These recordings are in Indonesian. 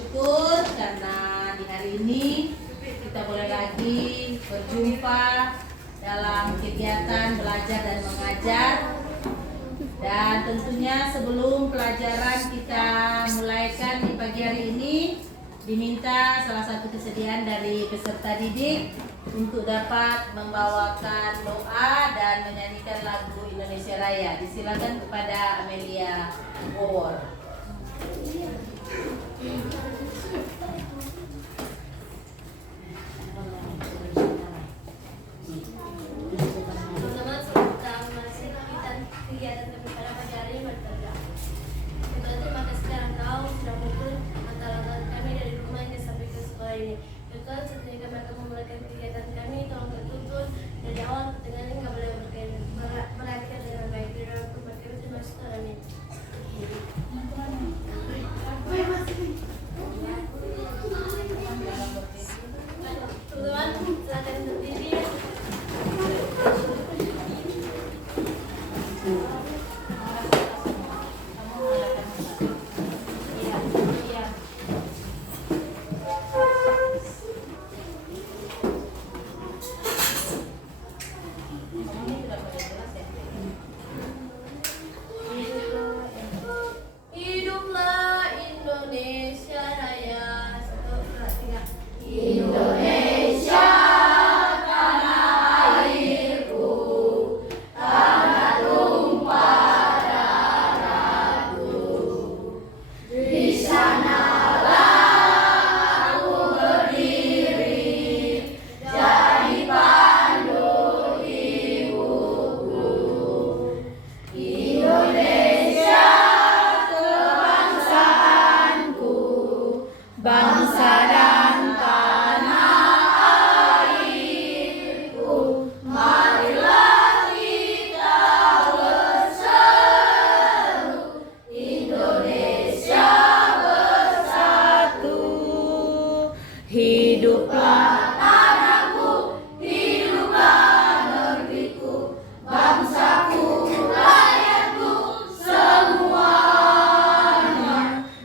bersyukur karena di hari ini kita boleh lagi berjumpa dalam kegiatan belajar dan mengajar. Dan tentunya sebelum pelajaran kita mulaikan di pagi hari ini, diminta salah satu kesediaan dari peserta didik untuk dapat membawakan doa dan menyanyikan lagu Indonesia Raya. Disilakan kepada Amelia Wawor. Teman-teman, selamat masih kita kegiatan kami pada pagi hari ini berterima. Terima kasih karena kau sudah memukul mata-mata kami dari rumah ini sampai ke sekolah ini. Betul, setelah kami akan memulaikan kegiatan kami, tolong tertuntun dari awal dengan ini nggak boleh berakhir dengan baik. Di dalam tempat kami terima kasih Tuhan, amin. Teman-teman, silakan berdiri. Hiduplah Indonesia Raya. 1, 2, 3. Indonesia tanah airku, tanah tumpah darahku. Di sanalah aku berdiri, jadi pandu ibuku. Indonesia kebangsaanku, bangsa dan tanah airku. Marilah kita berseru, Indonesia bersatu. Hiduplah tanahku, hiduplah negeriku, bangsaku, rakyatku, semuanya.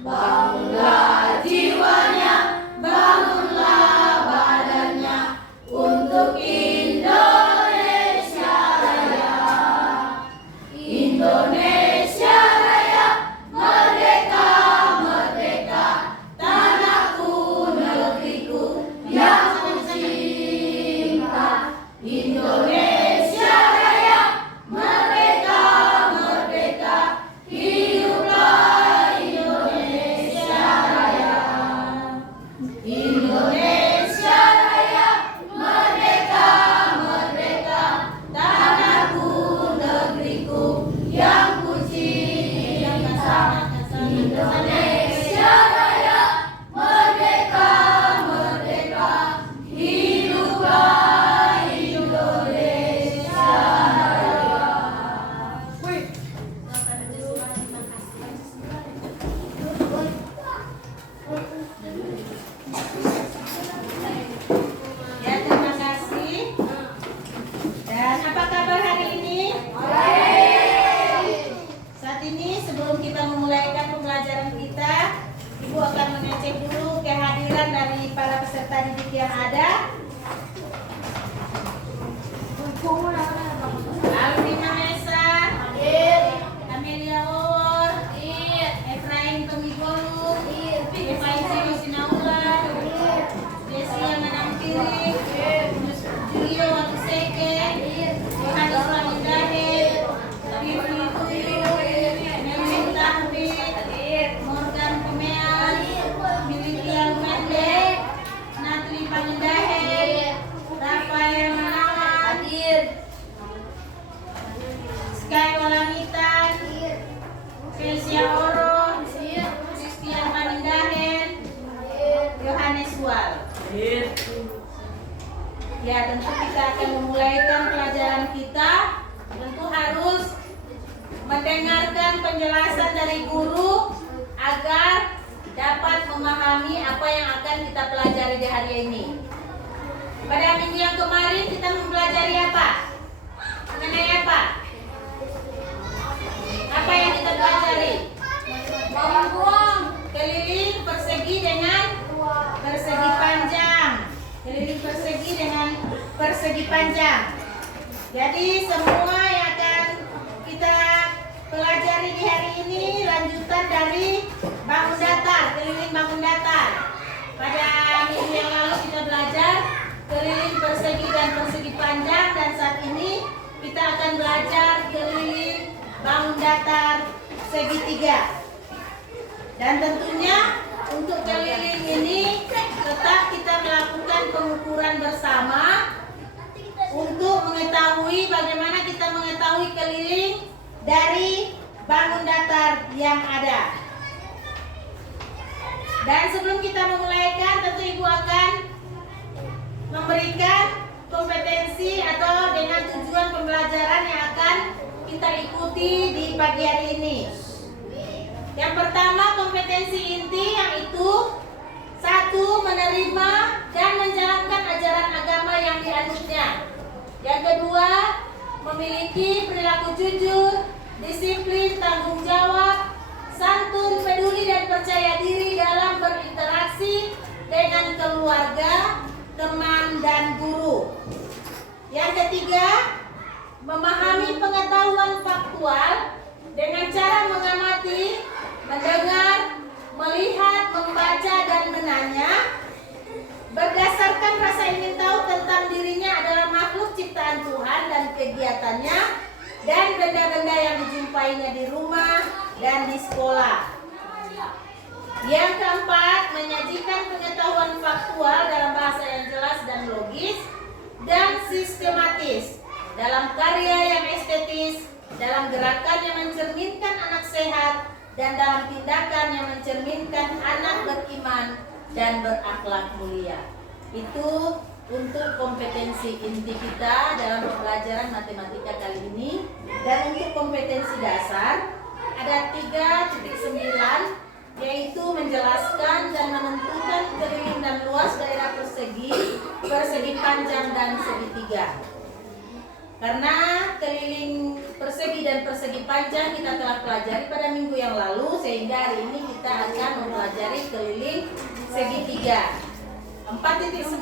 Bangunlah jiwanya, bangunlah badannya, untuk Indonesia Raya. Indonesia Raya, merdeka, merdeka, tanahku, negeriku yang ku cinta. Indonesia Raya, merdeka, merdeka, hiduplah Indonesia Raya. Indonesia Raya, merdeka, merdeka, tanahku, negeriku yang ku cinta. Indonesia Raya, merdeka, merdeka, hiduplah Indonesia Raya. Ya, terima kasih. Dan apa kabar hari ini? Saat ini sebelum kita memulaikan pembelajaran kita, Ibu akan mengecek dulu kehadiran dari para peserta didik yang ada. Alvina Mesa, Amelia Wawor, Efraim Tomigolu, Eva Isino Sinaula, Desia Manampiri, Julio Watuseke, Yohanes Lamindahe, Vivi Tuyu, Melvin Tahbid, Morgan Pemean, Milikia Lumende, Natli Panindahe, Rafael Manawan, Sky Walamitan, Felcia Oro, Christian Panindahen, Yohanes Wal. Ya, tentu kita akan memulaikan pelajaran kita. Tentu harus mendengarkan penjelasan dari guru agar dapat memahami apa yang akan kita pelajari di hari ini. Pada minggu yang kemarin kita mempelajari apa? Mengenai apa? Apa yang kita pelajari? Buang-buang keliling persegi dengan keliling persegi dengan persegi panjang. Jadi semua yang akan kita pelajari di hari ini lanjutan dari bangun datar, keliling bangun datar. Pada minggu yang lalu kita belajar keliling persegi dan persegi panjang, dan saat ini kita akan belajar keliling bangun datar segitiga. Dan tentunya untuk keliling ini tetap kita melakukan pengukuran bersama untuk mengetahui bagaimana kita mengetahui keliling dari bangun datar yang ada. Dan sebelum kita memulaikan, tentu Ibu akan memberikan kompetensi atau dengan tujuan pembelajaran yang akan kita ikuti di pagi hari ini. Yang pertama, kompetensi inti, yaitu 1. Menerima dan menjalankan ajaran agama yang dianutnya. Yang kedua, memiliki perilaku jujur, disiplin, tanggung jawab, santun, peduli dan percaya diri dalam berinteraksi dengan keluarga, teman dan guru. Yang ketiga, memahami pengetahuan faktual dengan cara mengamati, mendengar, melihat, membaca, dan menanya berdasarkan rasa ingin tahu tentang dirinya adalah makhluk ciptaan Tuhan dan kegiatannya dan benda-benda yang dijumpainya di rumah dan di sekolah. Yang keempat, menyajikan pengetahuan faktual dalam bahasa yang jelas dan logis dan sistematis, dalam karya yang estetis, dalam gerakan yang mencerminkan anak sehat, dan dalam tindakan yang mencerminkan anak beriman dan berakhlak mulia. Itu untuk kompetensi inti kita dalam pembelajaran matematika kali ini. Dan untuk kompetensi dasar ada 3.9, yaitu menjelaskan dan menentukan keliling dan luas daerah persegi, persegi panjang dan segitiga. Karena keliling persegi dan persegi panjang kita telah pelajari pada minggu yang lalu, sehingga hari ini kita akan mempelajari keliling segitiga. 4.9,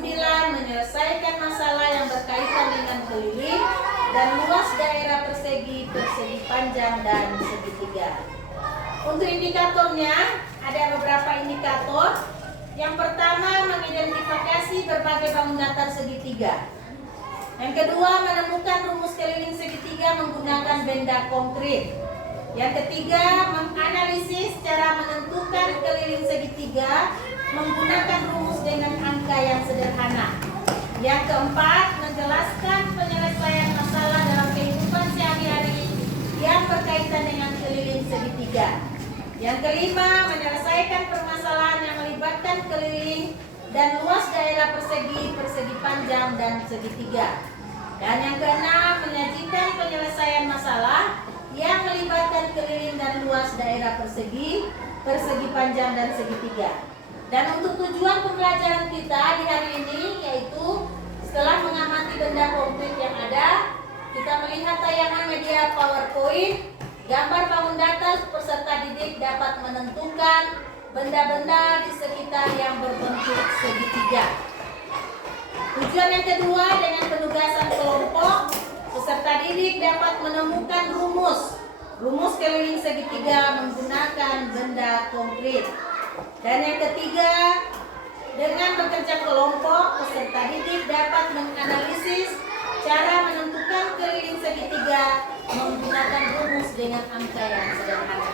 menyelesaikan masalah yang berkaitan dengan keliling dan luas daerah persegi, persegi panjang dan segitiga. Untuk indikatornya ada beberapa indikator. Yang pertama, mengidentifikasi berbagai bangun datar segitiga. Yang kedua, menemukan rumus keliling segitiga menggunakan benda konkret. Yang ketiga, menganalisis cara menentukan keliling segitiga menggunakan rumus dengan angka yang sederhana. Yang keempat, menjelaskan penyelesaian masalah dalam kehidupan sehari-hari yang berkaitan dengan keliling segitiga. Yang kelima, menyelesaikan permasalahan yang melibatkan keliling dan luas daerah persegi, persegi panjang dan segitiga. Dan yang keenam, menyajikan penyelesaian masalah yang melibatkan keliling dan luas daerah persegi, persegi panjang dan segitiga. Dan untuk tujuan pembelajaran kita di hari ini, yaitu setelah mengamati benda konkret yang ada, kita melihat tayangan media PowerPoint, gambar bangun datar, peserta didik dapat menentukan benda-benda di sekitar yang berbentuk segitiga. Tujuan yang kedua, dengan penugasan kelompok, peserta didik dapat menemukan rumus keliling segitiga menggunakan benda konkret. Dan yang ketiga, dengan bekerja kelompok, peserta didik dapat menganalisis cara menentukan keliling segitiga menggunakan rumus dengan angka yang sederhana.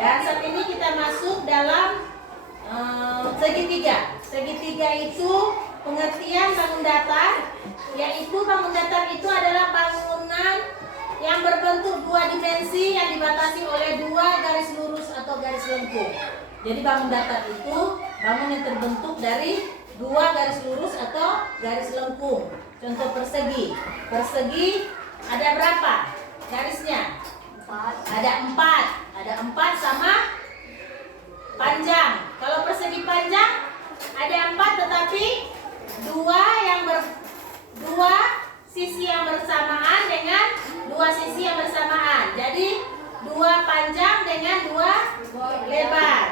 Dan saat ini kita masuk dalam segitiga. Segitiga itu pengertian bangun datar, yaitu bangun datar itu adalah bangunan yang berbentuk dua dimensi yang dibatasi oleh dua garis lurus atau garis lengkung. Jadi bangun datar itu bangun yang terbentuk dari dua garis lurus atau garis lengkung. Contoh persegi. Persegi ada berapa garisnya? 4. Ada 4. Ada 4 sama panjang. Kalau persegi panjang ada 4 tetapi dua sisi yang bersamaan dengan dua sisi yang bersamaan. Jadi 2 panjang dengan 2 lebar.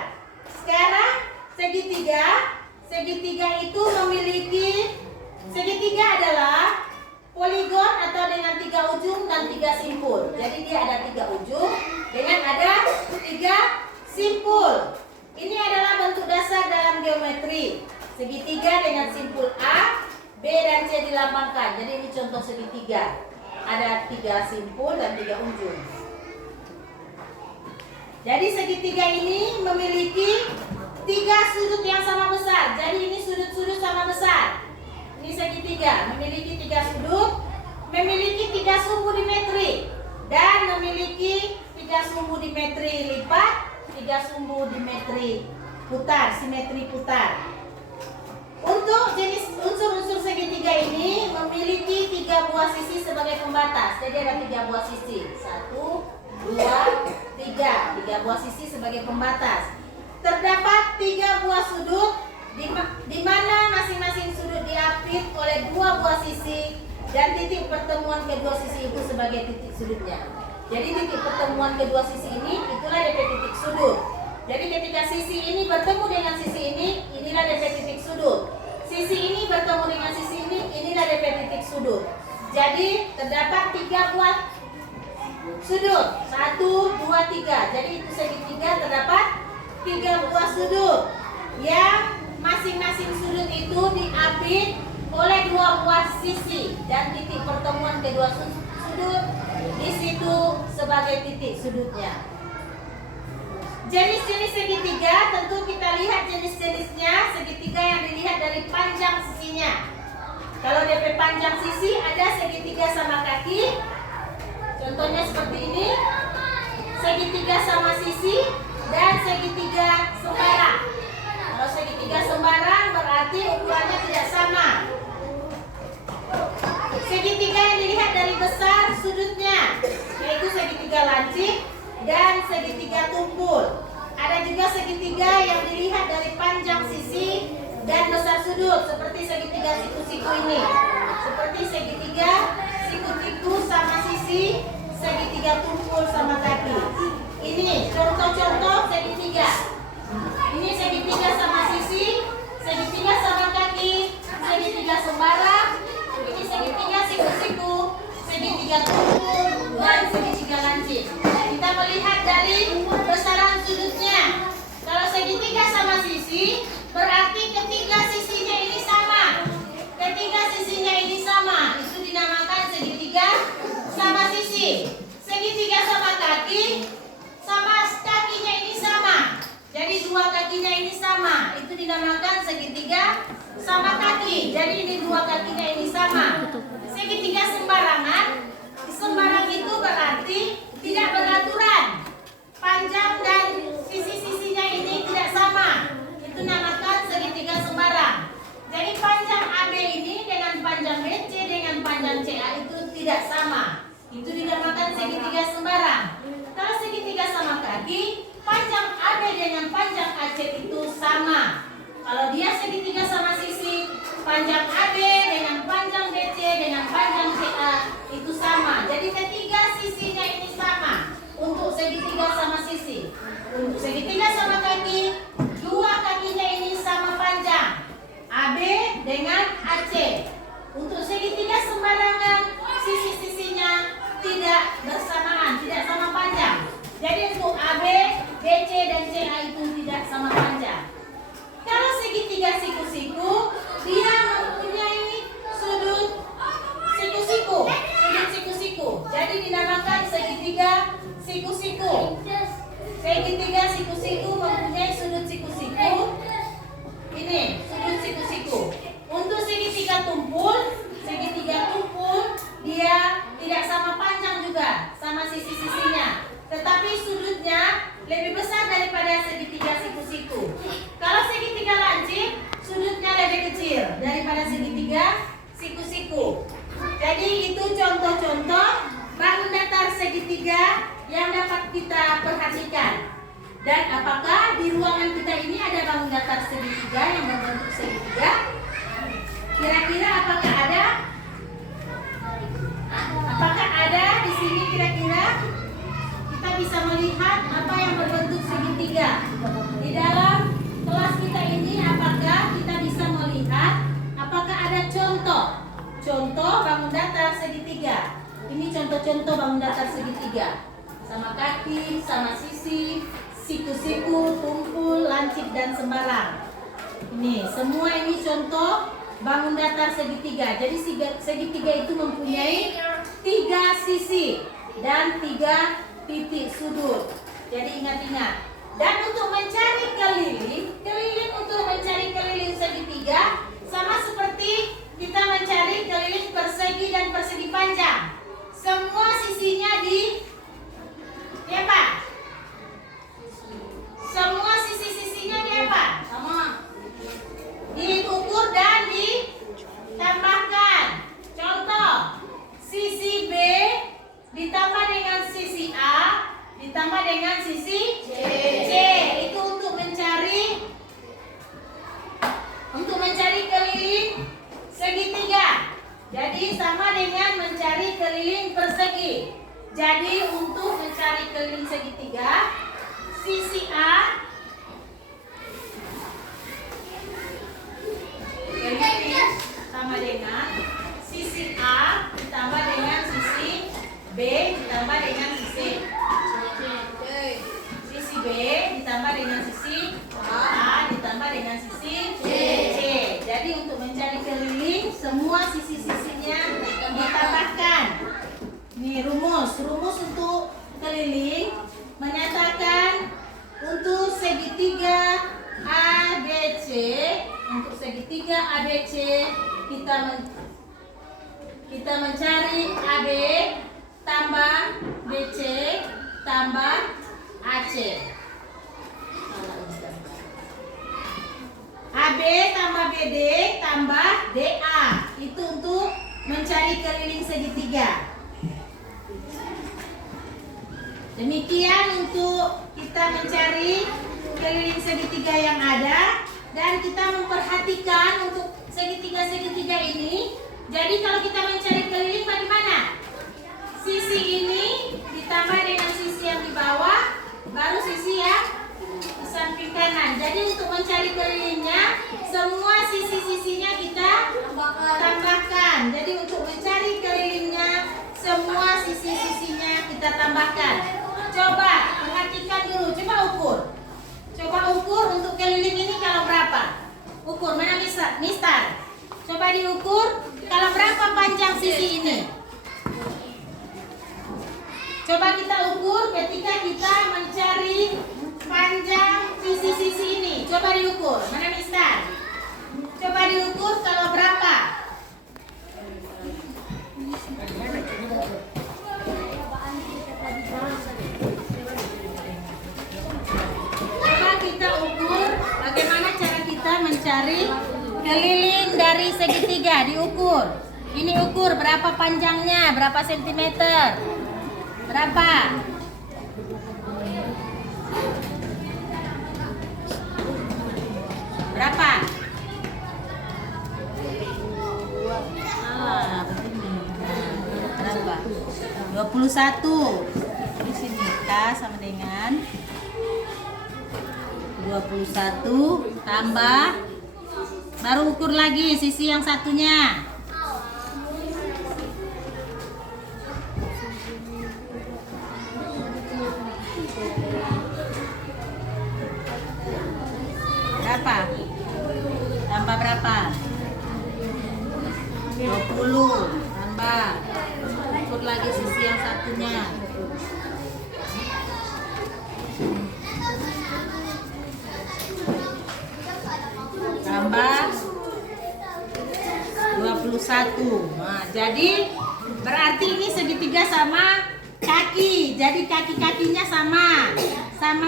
Sekarang segitiga itu memiliki Segitiga adalah poligon atau dengan 3 ujung dan 3 simpul. Jadi dia ada 3 ujung dengan ada 3 simpul. Ini adalah bentuk dasar dalam geometri. Segitiga dengan simpul A, B dan C dilambangkan. Jadi ini contoh segitiga. Ada 3 simpul dan 3 ujung. Jadi segitiga ini memiliki 3 sudut yang sama besar. Jadi ini sudut-sudut sama besar. Ini segitiga memiliki 3 sudut, memiliki 3 sumbu dimetri, dan memiliki 3 sumbu dimetri lipat, 3 sumbu dimetri putar, simetri putar. Untuk jenis unsur-unsur segitiga ini memiliki 3 buah sisi sebagai pembatas. Jadi ada 3 buah sisi. 1, 2, 3. 3 buah sisi sebagai pembatas. Terdapat 3 buah sudut di mana masing-masing sudut diapit oleh 2 buah sisi dan titik pertemuan kedua sisi itu sebagai titik sudutnya. Jadi titik pertemuan kedua sisi ini itulah DP titik sudut. Jadi ketika sisi ini bertemu dengan sisi ini, inilah DP titik sudut. Sisi ini bertemu dengan sisi ini, inilah DP titik sudut. Jadi terdapat 3 buah sudut. 1, 2, 3. Jadi itu segitiga terdapat 3 buah sudut yang masing-masing sudut itu diapit oleh 2 buah sisi dan titik pertemuan kedua sudut di situ sebagai titik sudutnya. Jenis-jenis segitiga tentu kita lihat jenis-jenisnya. Segitiga yang dilihat dari panjang sisinya. Kalau DP panjang sisi ada segitiga sama kaki. Contohnya seperti ini. Segitiga sama sisi dan segitiga sembarang. Kalau segitiga sembarang berarti ukurannya tidak sama. Segitiga yang dilihat dari besar sudutnya yaitu segitiga lancip dan segitiga tumpul. Ada juga segitiga yang dilihat dari panjang sisi dan besar sudut seperti segitiga siku-siku ini. Seperti segitiga siku-siku sama sisi, segitiga tumpul sama kaki. Ini contoh-contoh segitiga. Ini segitiga sama sisi, segitiga sama kaki, segitiga sembarang, ini segitiga siku-siku, segitiga tumpul, dan segitiga lancip. Kita melihat dari besaran sudutnya. Kalau segitiga sama sisi, berarti ketiga sisinya ini sama. Ketiga sisinya ini sama, itu dinamakan segitiga sama sisi. Segitiga sama kaki, sama kakinya ini sama. Jadi 2 kakinya ini sama, itu dinamakan segitiga sama kaki. Jadi ini 2 kakinya ini sama. Segitiga sembarangan, sembarang itu berarti tidak beraturan. Panjang dan sisi-sisinya ini tidak sama. Itu namakan segitiga sembarang. Jadi panjang AB ini dengan panjang BC dengan panjang CA itu tidak sama. Itu dinamakan segitiga sembarang. Kalau segitiga sama kaki, panjang AB dengan panjang AC itu sama. Kalau dia segitiga sama sisi, panjang AB dengan panjang BC dengan panjang CA itu sama. Jadi ketiga sisinya ini sama untuk segitiga sama sisi. Untuk segitiga sama kaki, 2 kakinya ini sama panjang, AB dengan AC. Untuk segitiga sembarangan, sisi-sisinya tidak bersamaan, tidak sama panjang. Jadi untuk AB, BC dan CA itu tidak sama panjang. Kalau segitiga siku-siku, dia mempunyai sudut siku-siku, sudut siku-siku. Jadi dinamakan segitiga siku-siku. Segitiga siku-siku mempunyai sudut siku-siku. Ini sudut siku-siku. Untuk segitiga tumpul dia tidak sama panjang juga, sama sisi-sisinya. Tetapi sudutnya lebih besar daripada segitiga Ini contoh-contoh bangun datar segitiga. Sama kaki, sama sisi, siku-siku, tumpul, lancip, dan sembarang. Ini semua ini contoh bangun datar segitiga. Jadi segitiga itu mempunyai 3 sisi dan 3 titik sudut. Jadi ingat-ingat. Dan untuk mencari keliling untuk mencari keliling segitiga sama seperti kita mencari keliling persegi dan persegi panjang. Semua sisinya di apa? Semua sisi-sisinya di apa? Sama. Diukur dan ditambahkan. Contoh, sisi B ditambah dengan sisi A ditambah dengan sisi C. Itu untuk mencari keliling segitiga. Jadi sama dengan mencari keliling persegi. Jadi untuk mencari keliling segitiga, sisi A keliling sama dengan sisi A ditambah dengan sisi B ditambah dengan sisi B ditambah dengan sisi A ditambah dengan sisi C. Jadi untuk mencari keliling semua sisi-sisinya ditambahkan. Ini rumus untuk keliling menyatakan untuk segitiga ABC, kita mencari AB tambah BC tambah AC. AB tambah BD tambah DA. Itu untuk mencari keliling segitiga. Demikian untuk kita mencari keliling segitiga yang ada. Dan kita memperhatikan untuk segitiga-segitiga ini. Jadi kalau kita mencari keliling bagaimana? Sisi ini ditambah dengan sisi yang di bawah, baru sisi yang di samping kanan. Jadi untuk mencari kelilingnya, semua sisi-sisinya kita tambahkan. Jadi untuk mencari kelilingnya, semua sisi-sisinya kita tambahkan. Coba perhatikan dulu, coba ukur. Coba ukur untuk keliling ini kalau berapa? Ukur, mana Mister? Coba diukur kalau berapa panjang sisi ini. Coba kita ukur ketika kita mencari panjang sisi-sisi ini. Coba diukur. Mana Mister? Coba diukur kalau berapa? Coba kita ukur bagaimana cara kita mencari keliling dari segitiga. Diukur. Ini ukur berapa panjangnya, berapa sentimeter. Berapa? Berapa? Begini. Berapa? 21. Di sini K sama dengan 21 tambah, baru ukur lagi sisi yang satunya. Berapa? Tambah berapa? 20. Tambah. Ukur lagi sisi yang satunya. Tambah 21. Nah, jadi berarti ini segitiga sama kaki. Jadi kaki-kakinya sama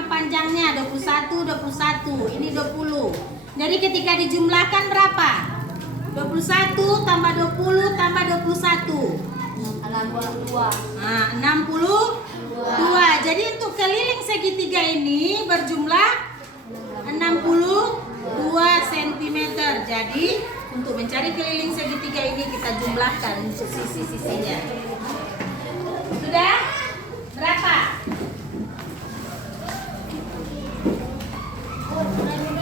panjangnya 21, 21. Ini 20. Jadi ketika dijumlahkan berapa? 21 tambah 20 tambah 21. 62. Nah, 62. Jadi untuk keliling segitiga ini berjumlah 62 cm. Jadi untuk mencari keliling segitiga ini kita jumlahkan sisi-sisinya. Sudah? Berapa?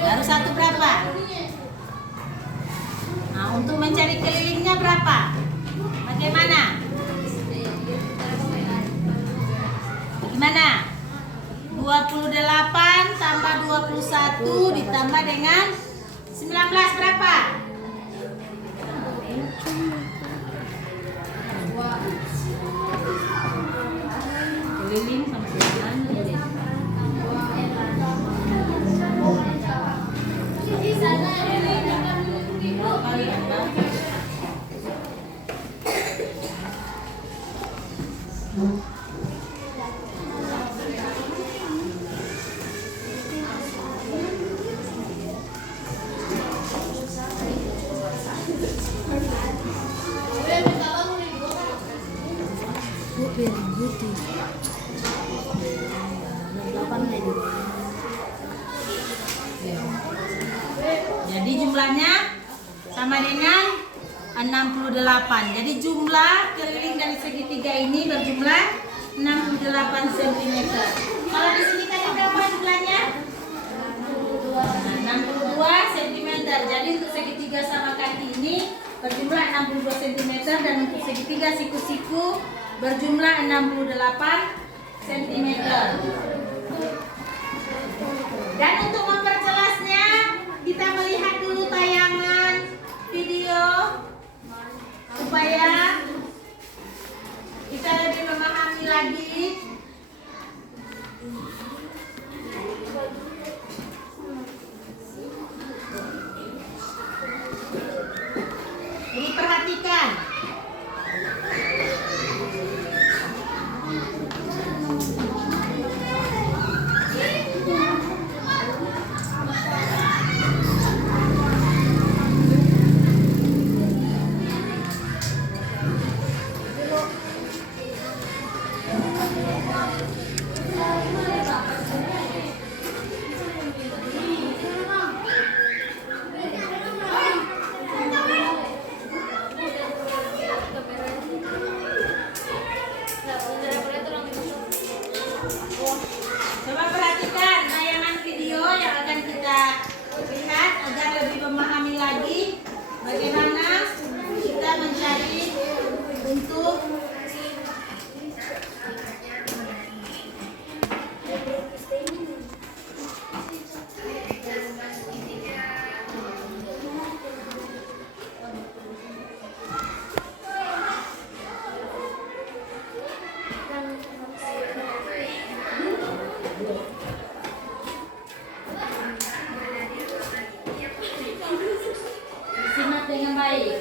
Baru satu berapa? Nah, untuk mencari kelilingnya berapa? Bagaimana? 68 tambah 21 ditambah dengan 19 berapa? Keliling sama jalan boleh. Kali Anda. Jadi jumlahnya sama dengan 68. Jadi jumlah keliling dari segitiga ini berjumlah 68 cm. Kalau di sini tadi berapa jumlahnya? 62 cm. Jadi untuk segitiga sama kaki ini berjumlah 62 cm dan untuk segitiga siku-siku berjumlah 68 cm. Dan untuk memperjelasnya, kita melihat dulu tayangan video supaya kita lebih memahami lagi. Jadi perhatikan. Coba perhatikan tayangan video yang akan kita lihat agar lebih memahami lagi bagaimana kita mencari untuk simak dengan baik.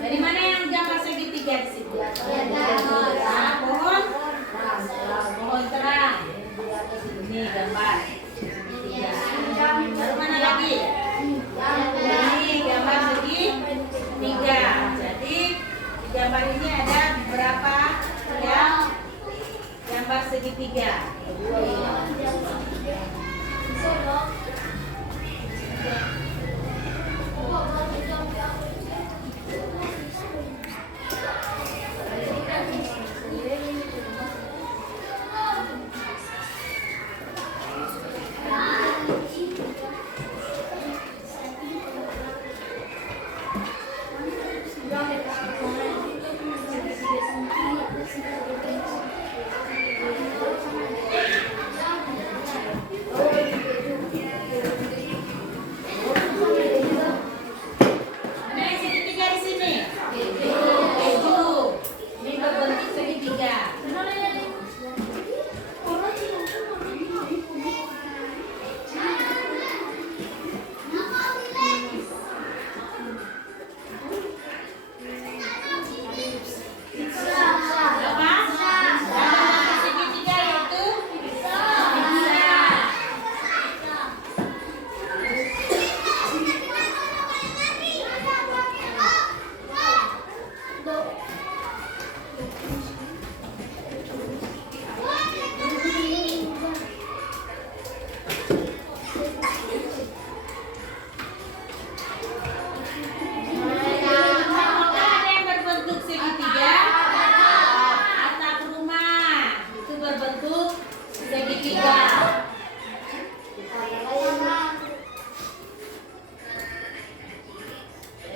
Dari mana yang gambar segitiga di situ? Pohon, pohon terang. Ini gambar segitiga. Baru mana lagi? Ini gambar segitiga. Jadi di gambar ini ada berapa yang gambar segitiga?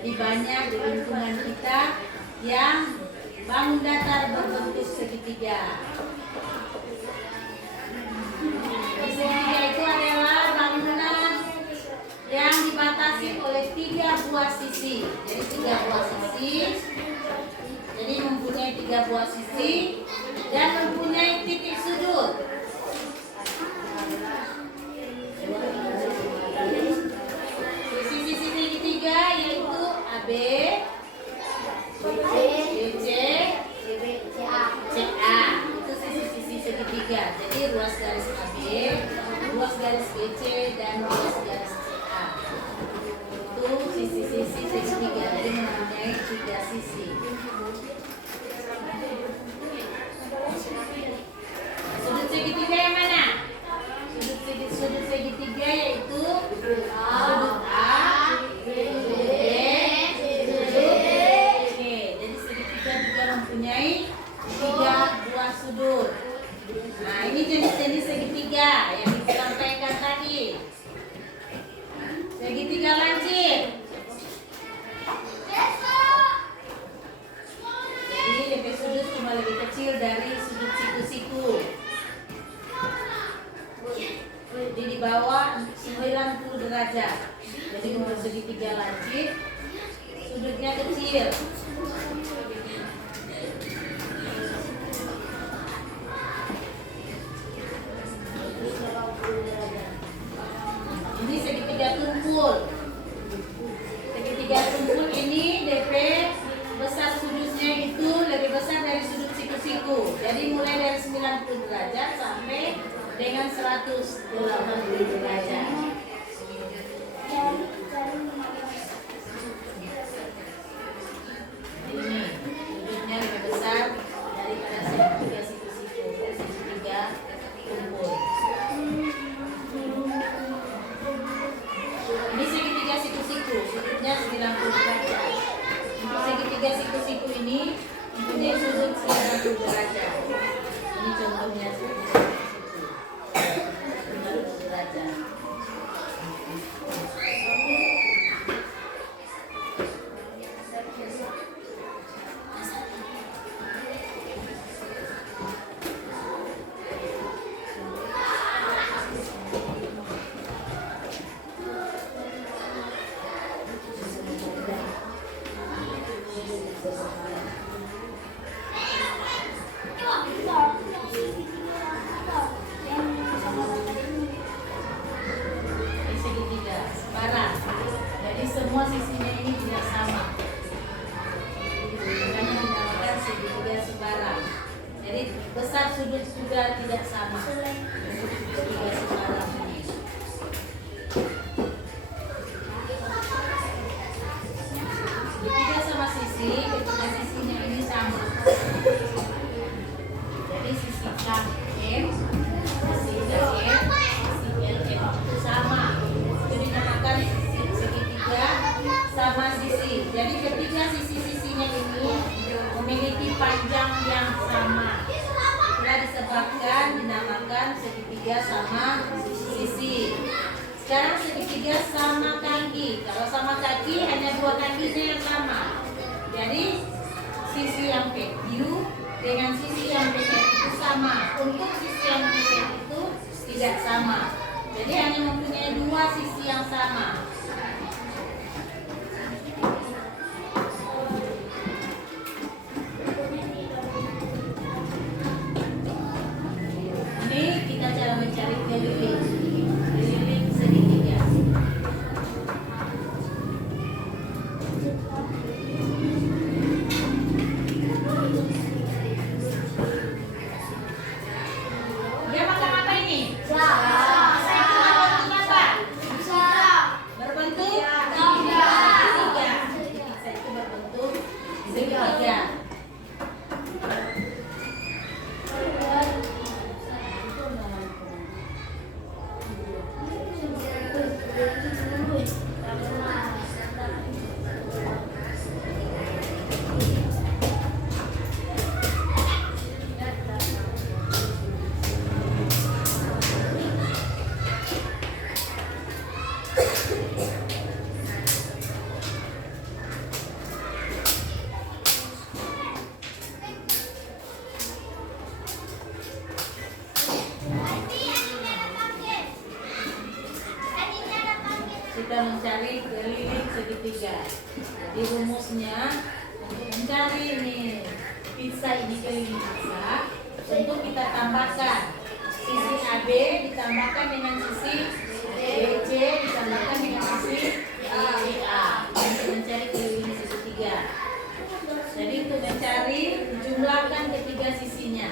Jadi banyak di lingkungan kita yang bangun datar berbentuk segitiga. garis BC dan garis CA. Itu sisi-sisi segitiga, jadi mempunyai 3 sisi. Sudut segitiga yang mana? Sudut segitiga yaitu sudut A, sudut B, sudut C. Jadi segitiga juga mempunyai 3 buah sudut. Nah, ini jenis-jenis segitiga yang disampaikan tadi. Segitiga lancip. Jadi DP sudut cuma lebih kecil dari sudut siku-siku. Jadi di bawah 90 derajat. Jadi untuk segitiga lancip sudutnya kecil. Ini segitiga tumpul. Segitiga tumpul ini DP besar sudutnya itu lebih besar dari sudut siku-siku. Jadi mulai dari 90 derajat sampai dengan 180 derajat. Ini sudutnya lebih besar daripada segitiga siku-siku, segitiga tumpul. Ini segitiga siku-siku, sudutnya 90 derajat. Untuk segitiga siku-siku ini mempunyai sudut 90 derajat. Ini contohnya segitiga siku-siku 90 derajat. Ini segitiga separan. Jadi semua sisinya ini tidak sama. Makanya dinamakan segitiga separan. Jadi besar sudut juga tidak sama. Segitiga separan ini. Segitiga sama sisi, ketika sisinya ini sama. Jadi sisi KM, sisi KM, sisi LM itu sama. Itu dinamakan sisi segitiga sama sisi. Jadi ketika sisi-sisinya ini memiliki panjang yang sama, itulah disebabkan dinamakan segitiga sama sisi. Sekarang segitiga sama kaki. Kalau sama kaki hanya 2 kakinya yang sama. Jadi sisi yang PQ dengan sisi yang PF itu sama. Untuk sisi yang PF itu tidak sama. Jadi hanya mempunyai 2 sisi yang sama. Ini kita cara mencari keliling segitiga. Dia makan apa ini? Saya cuma berbentuk apa? Berbentuk segitiga. Saya itu berbentuk segitiga. Kita mencari keliling segitiga. Jadi rumusnya untuk mencari ini pizza ini keliling pizza, tentu kita tambahkan sisi AB ditambahkan dengan sisi BC ditambahkan dengan sisi BA untuk mencari keliling segitiga. Jadi untuk mencari jumlahkan ketiga sisinya.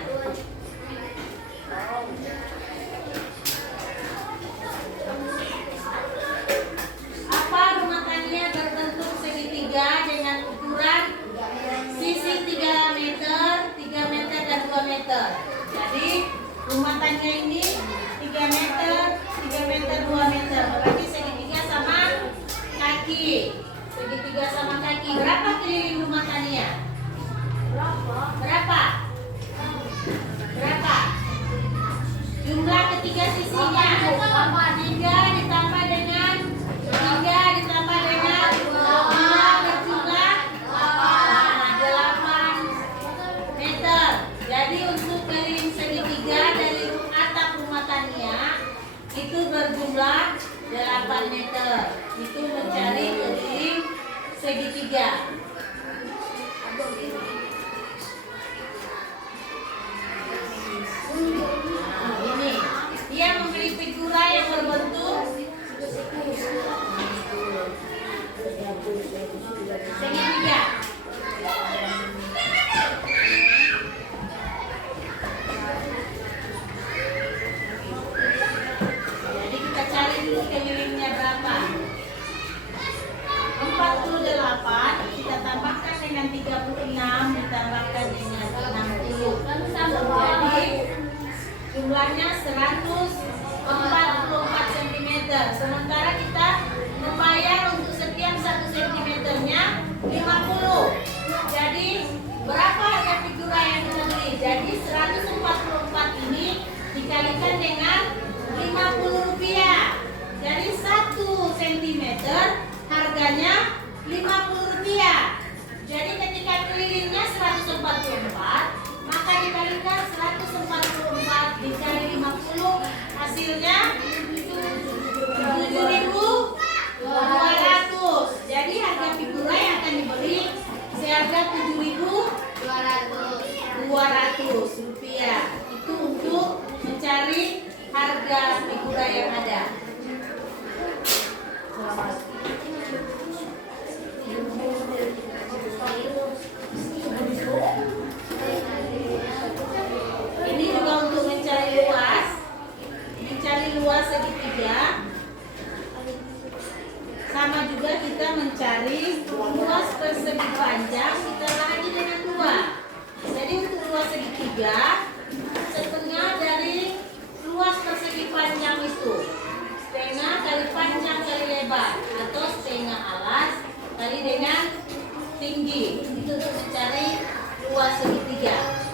berjumlah 8 meter. Itu mencari keliling segitiga. Nah, ini dia memiliki figura yang berbentuk segitiga. Jadi kita cari dulu kelilingnya berapa. 48 kita tambahkan dengan 36 ditambahkan dengan 60. Jadi jumlahnya 144 cm. Sementara kita membayar untuk setiap 1 cm-nya 50. Jadi berapa harga figura yang kita beli? Jadi 144 ini dikalikan dengan 50 rupiah. Jadi 1 cm harganya 50 rupiah. Jadi ketika kelilingnya 144, maka dikalikan 144 dikali 50, hasilnya 7.200. Jadi harga figura yang akan dibeli seharga 7.200 rupiah. Itu untuk mencari harga figura yang ada. Ini juga untuk mencari luas segitiga. Sama juga kita mencari luas persegi panjang, kita bagi dengan 2. Jadi untuk luas segitiga, setengah dari luas persegi panjang itu, setengah kali panjang kali lebar, atau setengah alas kali dengan tinggi. Itu untuk mencari luas segitiga.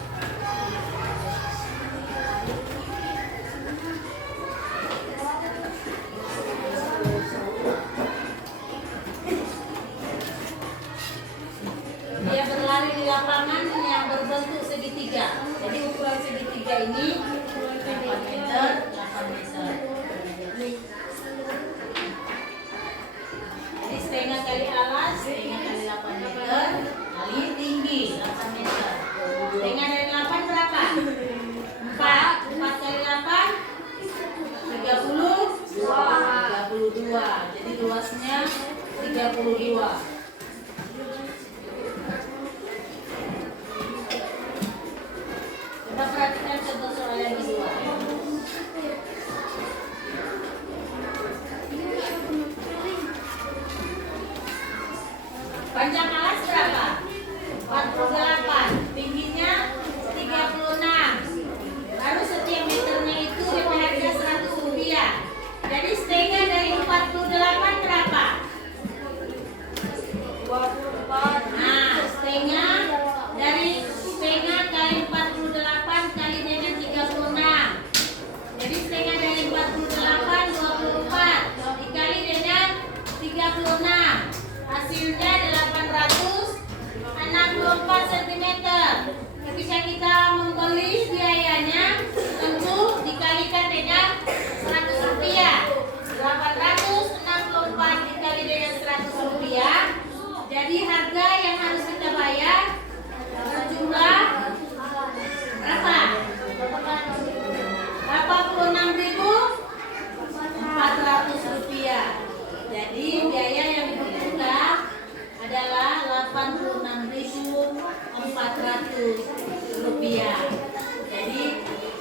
Dia berlari di lapangan yang berbentuk segitiga. Jadi ukuran segitiga ini 8 meter, 8 meter. Jadi setengah kali alas, setengah kali 8 meter, kali tinggi 8 meter. Setengah dari 8 berapa? 4 kali 8 32. Jadi luasnya 32. Coba perhatikan contoh soal yang kedua. Panjang alas berapa? 48. Tingginya 36. Lalu setiap meternya itu dengan harga 100 rupiah. Jadi setengah dari 48 berapa? 24. Nah, setengah dari setengah kali 48 kali dengan 36. Jadi setengah dari 48 24 dikali dengan 36. Hasilnya 864 cm. Ketika kita membeli biayanya tentu dikalikan dengan 100 rupiah. 864 dikali dengan 100 rupiah. Jadi harga yang harus kita bayar berjumlah berapa? 86.400 rupiah. Jadi biaya yang dibutuhkan adalah 86.400 rupiah. Jadi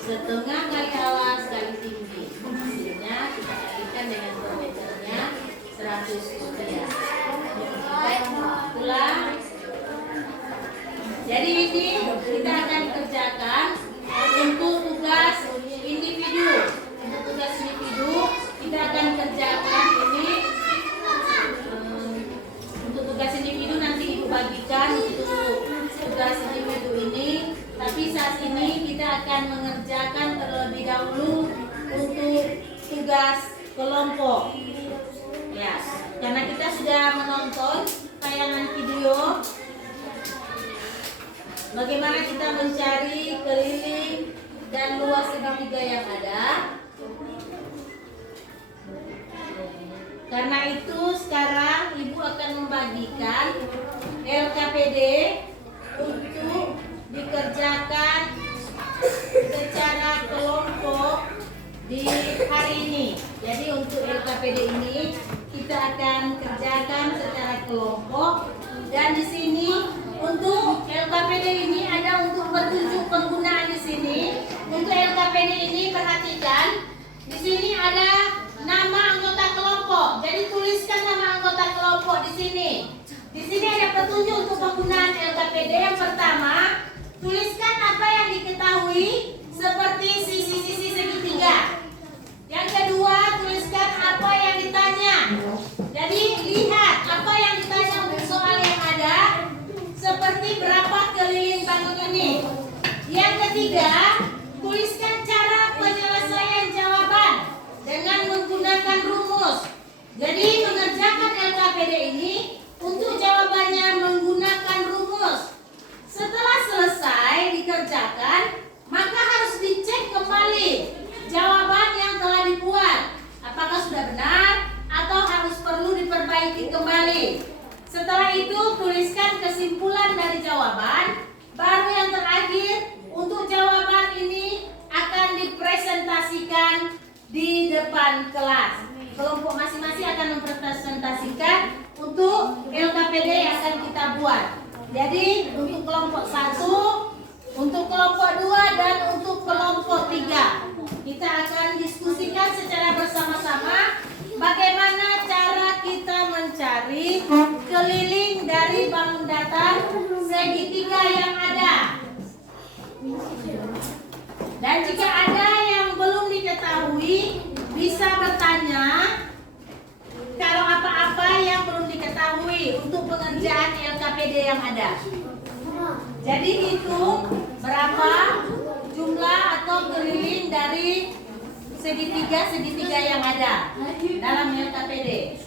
setengah kali alas kali tinggi. Hasilnya kita kalikan dengan per meternya 100 rupiah. Ulang. Jadi ini kita akan kerjakan untuk tugas individu. Untuk tugas individu kita akan kerjakan ini. Untuk tugas individu nanti Ibu bagikan untuk tugas individu ini. Tapi saat ini kita akan mengerjakan terlebih dahulu untuk tugas kelompok. Ya, karena kita sudah menonton tayangan video bagaimana kita mencari keliling dan luas segitiga yang ada. Karena itu sekarang Ibu akan membagikan LKPD untuk dikerjakan secara kelompok di hari ini. Jadi untuk LKPD ini kita akan kerjakan secara kelompok, dan di sini untuk LKPD ini ada untuk petunjuk penggunaan di sini. Untuk LKPD ini perhatikan, di sini ada nama anggota kelompok. Jadi tuliskan nama anggota kelompok di sini. Di sini ada petunjuk untuk penggunaan LKPD. Yang pertama, tuliskan apa yang diketahui seperti sisi-sisi segitiga. Yang kedua, tuliskan apa yang ditanya. Jadi lihat apa yang ditanya untuk soal yang ada, seperti berapa keliling bangun ini. Yang ketiga, tuliskan cara penyelesaian jawaban dengan menggunakan rumus. Jadi mengerjakan LKPD ini untuk jawabannya menggunakan rumus. Setelah selesai dikerjakan, maka harus dicek kembali jawaban yang telah dibuat. Apakah sudah benar atau harus perlu diperbaiki kembali. Setelah itu tuliskan kesimpulan dari jawaban. Baru yang terakhir, untuk jawaban ini akan dipresentasikan di depan kelas. Kelompok masing-masing akan mempresentasikan untuk LKPD yang akan kita buat. Jadi untuk kelompok 1, untuk kelompok 2, dan untuk kelompok 3, kita akan diskusikan secara bersama-sama bagaimana cara kita mencari keliling dari bangun datar segitiga yang ada. Dan jika ada yang belum diketahui, bisa bertanya kalau apa-apa yang belum diketahui untuk pengerjaan LKPD yang ada. Jadi itu berapa jumlah atau keliling dari segitiga yang ada dalam LKPD.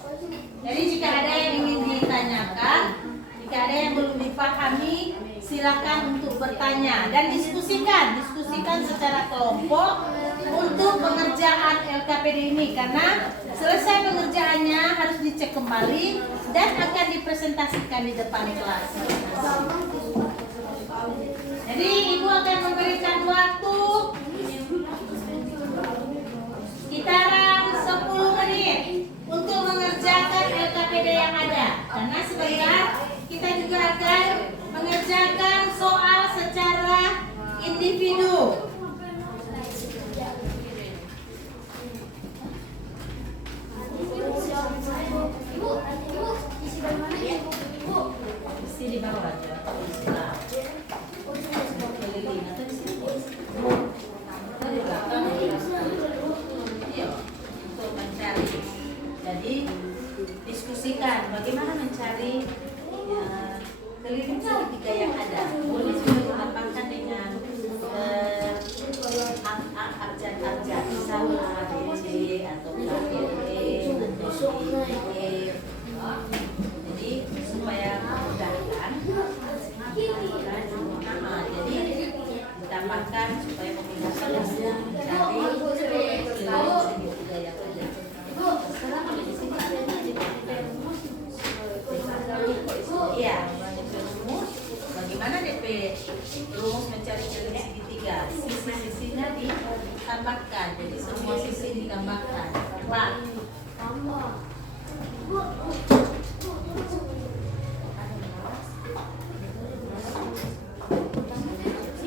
Jadi jika ada yang ingin ditanyakan, jika ada yang belum dipahami, silakan untuk bertanya dan diskusikan secara kelompok untuk pengerjaan LKPD ini, karena selesai pengerjaannya harus dicek kembali dan akan dipresentasikan di depan kelas. Jadi Ibu akan memberikan waktu sekitaran 10 menit untuk mengerjakan LKPD yang ada, karena sebentar kita juga akan mengerjakan soal secara individu. Isi di bawah aja. Keliling atau di sini. Di belakang. Iya, untuk mencari. Jadi diskusikan bagaimana mencari keliling segitiga yang ada. Boleh juga ditambahkan dengan abjad-abjad, misalnya ABC atau KLE atau IE. Jadi supaya memudahkan, jadi ditambahkan supaya memudahkan dalam mencari keliling segitiga yang ada. Sekarang ada di sini iya, rumus. Bagaimana DP rumus mencari keliling segitiga? Sisi-sisinya ditambahkan, jadi semua sisi ditambahkan. Pak.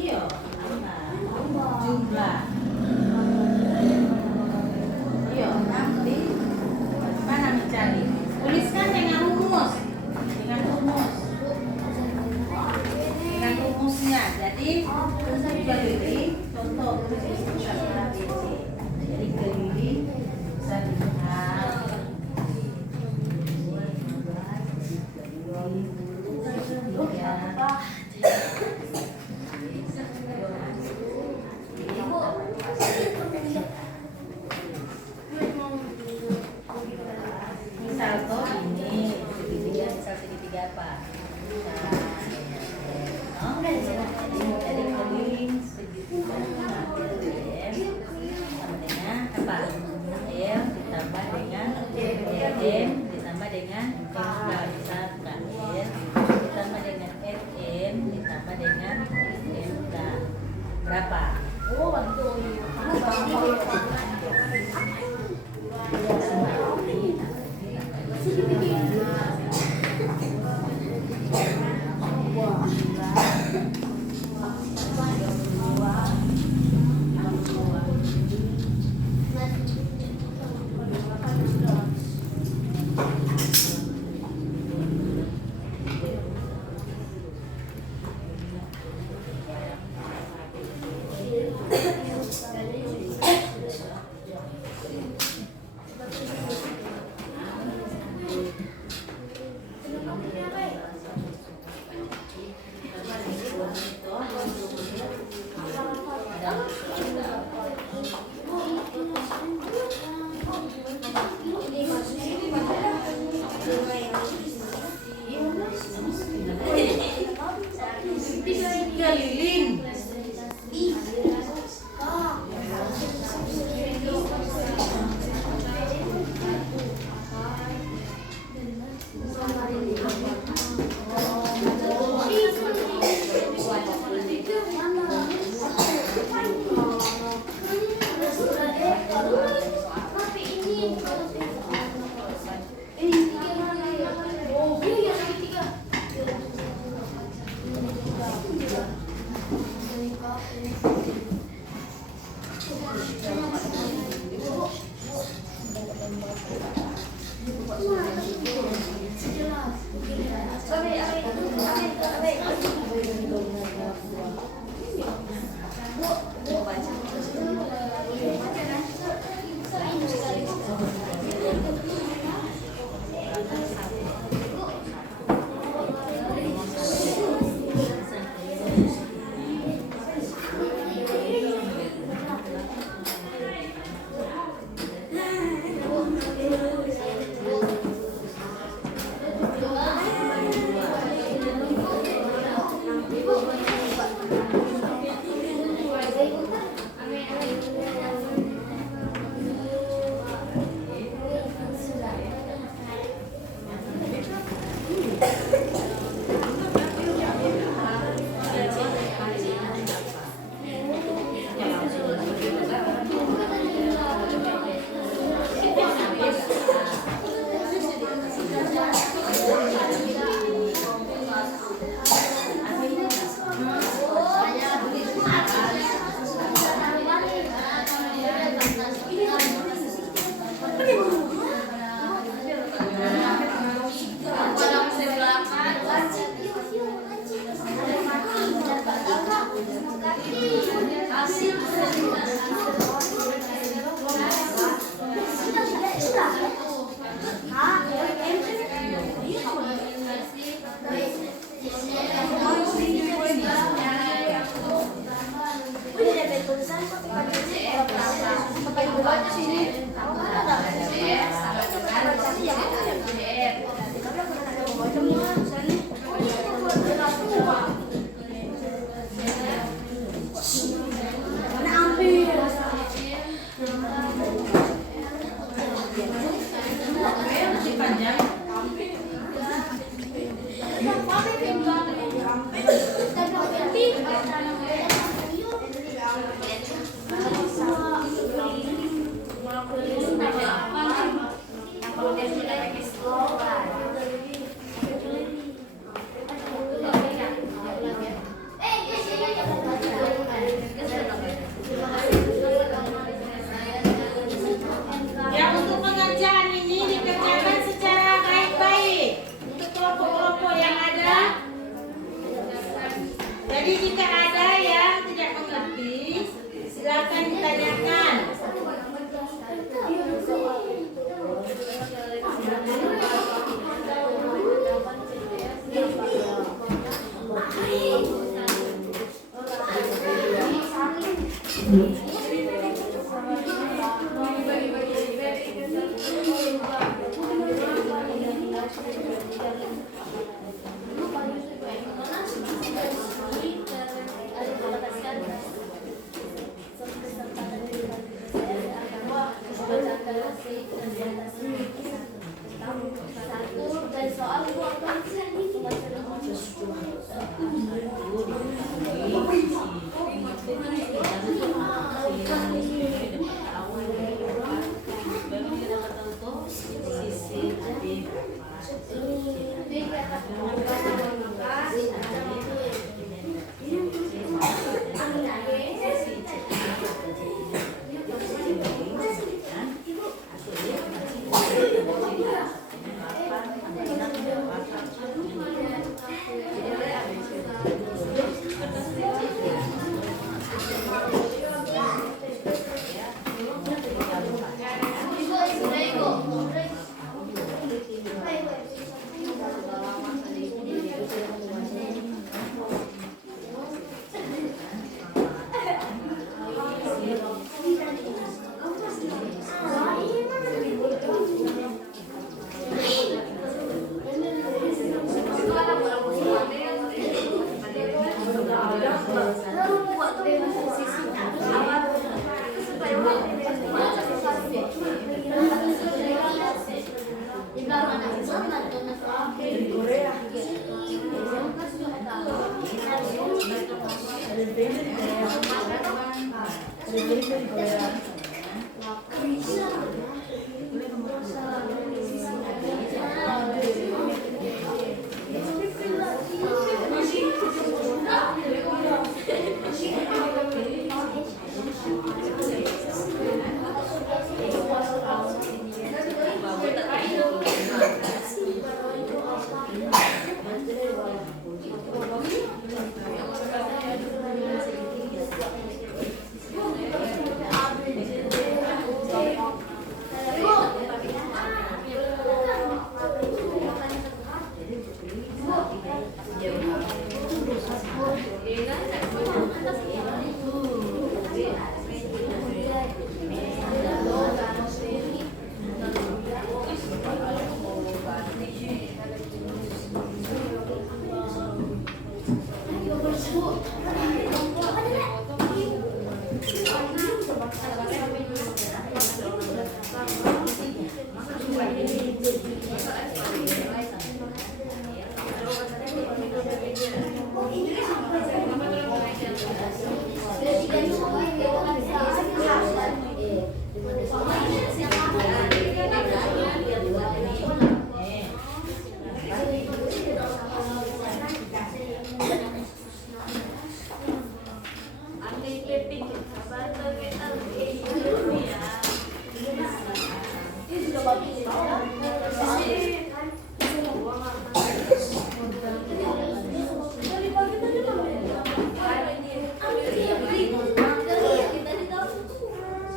Iya, jumlah. Iya, nanti bagaimana mencari? Tuliskan dengan rumus. Dengan rumusnya. Jadi untuk keliling, contoh ABC. Jadi keliling bisa Berapa? Oh, bantu. Tiga lilin. Ya, untuk pengerjaan ini dikerjakan secara baik-baik untuk kelompok-kelompok yang ada. Jadi jika ada yang tidak mengerti, silakan ditanyakan.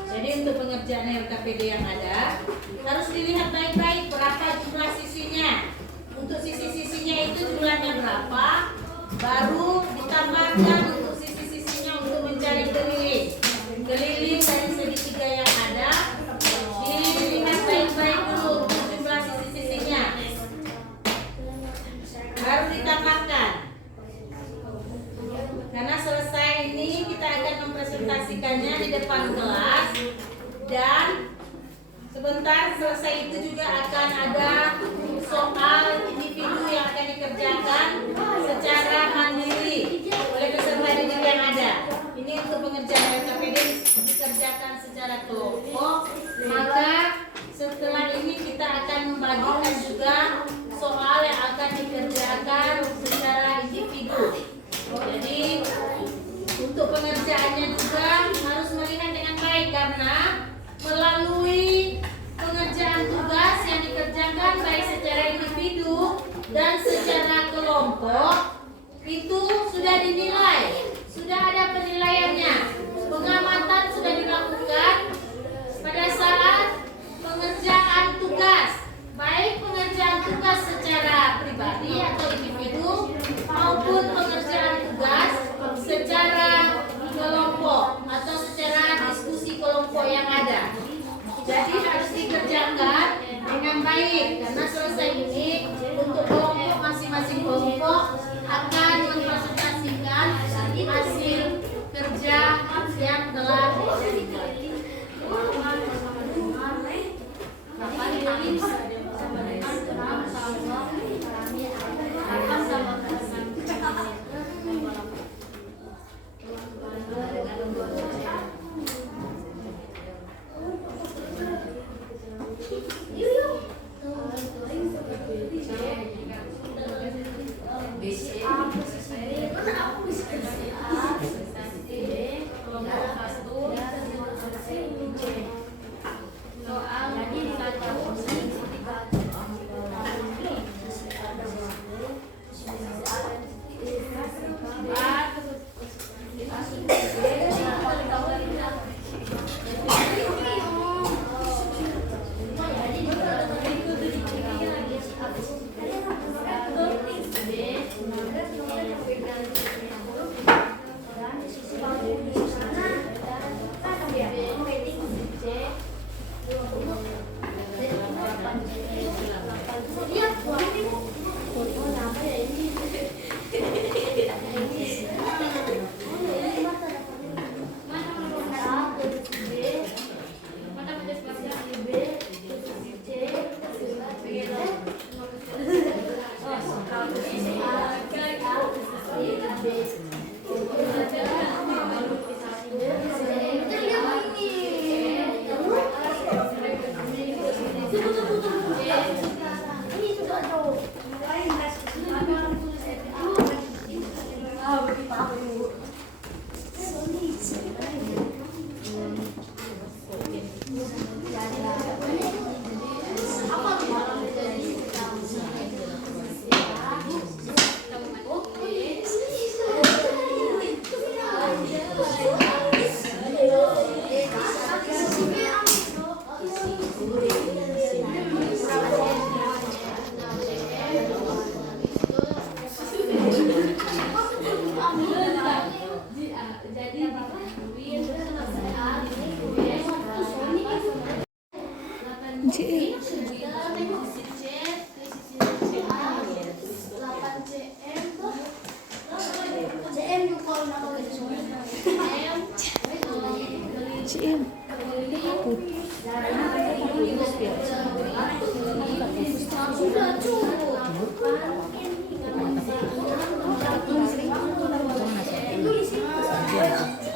Jadi untuk pengerjaan RKPD yang ada harus dilihat baik-baik berapa jumlah sisinya. Untuk sisi-sisinya itu jumlahnya berapa, baru ditambahkan untuk sisi-sisinya untuk mencari keliling. Keliling dari segitiga yang ada dilihat baik-baik dulu untuk jumlah sisi-sisinya, baru ditambahkan. Karena selesai ini kita akan mempresentasikannya di depan kelas, dan sebentar selesai itu juga akan ada soal individu yang akan dikerjakan secara mandiri oleh peserta didik yang ada. Ini untuk pengerjaan RKPD dikerjakan secara kelompok, maka setelah ini kita akan membagikan juga soal yang akan dikerjakan secara individu. Jadi untuk pengerjaannya juga harus melihat dengan baik, karena melalui pengerjaan tugas yang dikerjakan baik secara individu dan secara kelompok itu sudah dinilai, sudah ada penilaiannya. Pengamatan sudah dilakukan pada saat pengerjaan tugas, baik pengerjaan tugas secara pribadi atau individu maupun pengerjaan tugas secara kelompok atau secara diskusi kelompok yang ada. Jadi harus dikerjakan dengan baik, karena selesai ini untuk kelompok masing-masing kelompok akan mempresentasikan hasil kerja yang telah dijadikan.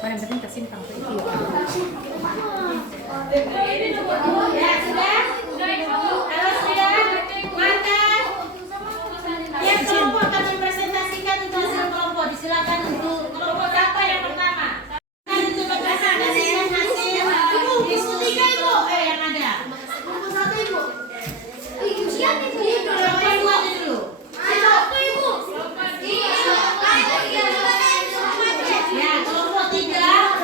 Paling penting tersimpan ke itu. Ya sudah? Kalau sudah, maka yang kelompok akan mempresentasikan untuk hasil kelompok. Disilakan untuk kelompok siapa yang pertama? Untuk mempresentasikan hasil diskusi kelompok yang ada. Kelompok dua dulu. Ya, kelompok tiga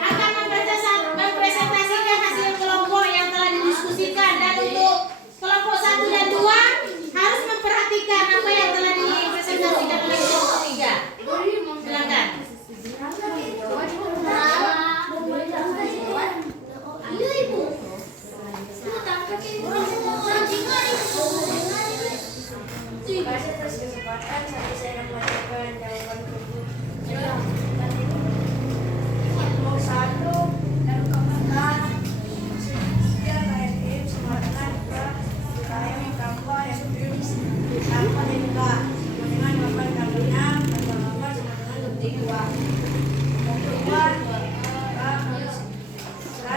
akan mempresentasikan hasil kelompok yang telah didiskusikan, dan untuk kelompok 1 dan 2 harus memperhatikan apa yang telah dipresentasikan oleh kelompok tiga. Silakan. Terima kasih atas kesempatan. Saat saya membacakan jawaban tersebut. Kelompok 1 dan kelompok 3 KRM Semarang KM Kampar yang tulis sama dengan kapan kalinya sama dengan 2. Kelompok 2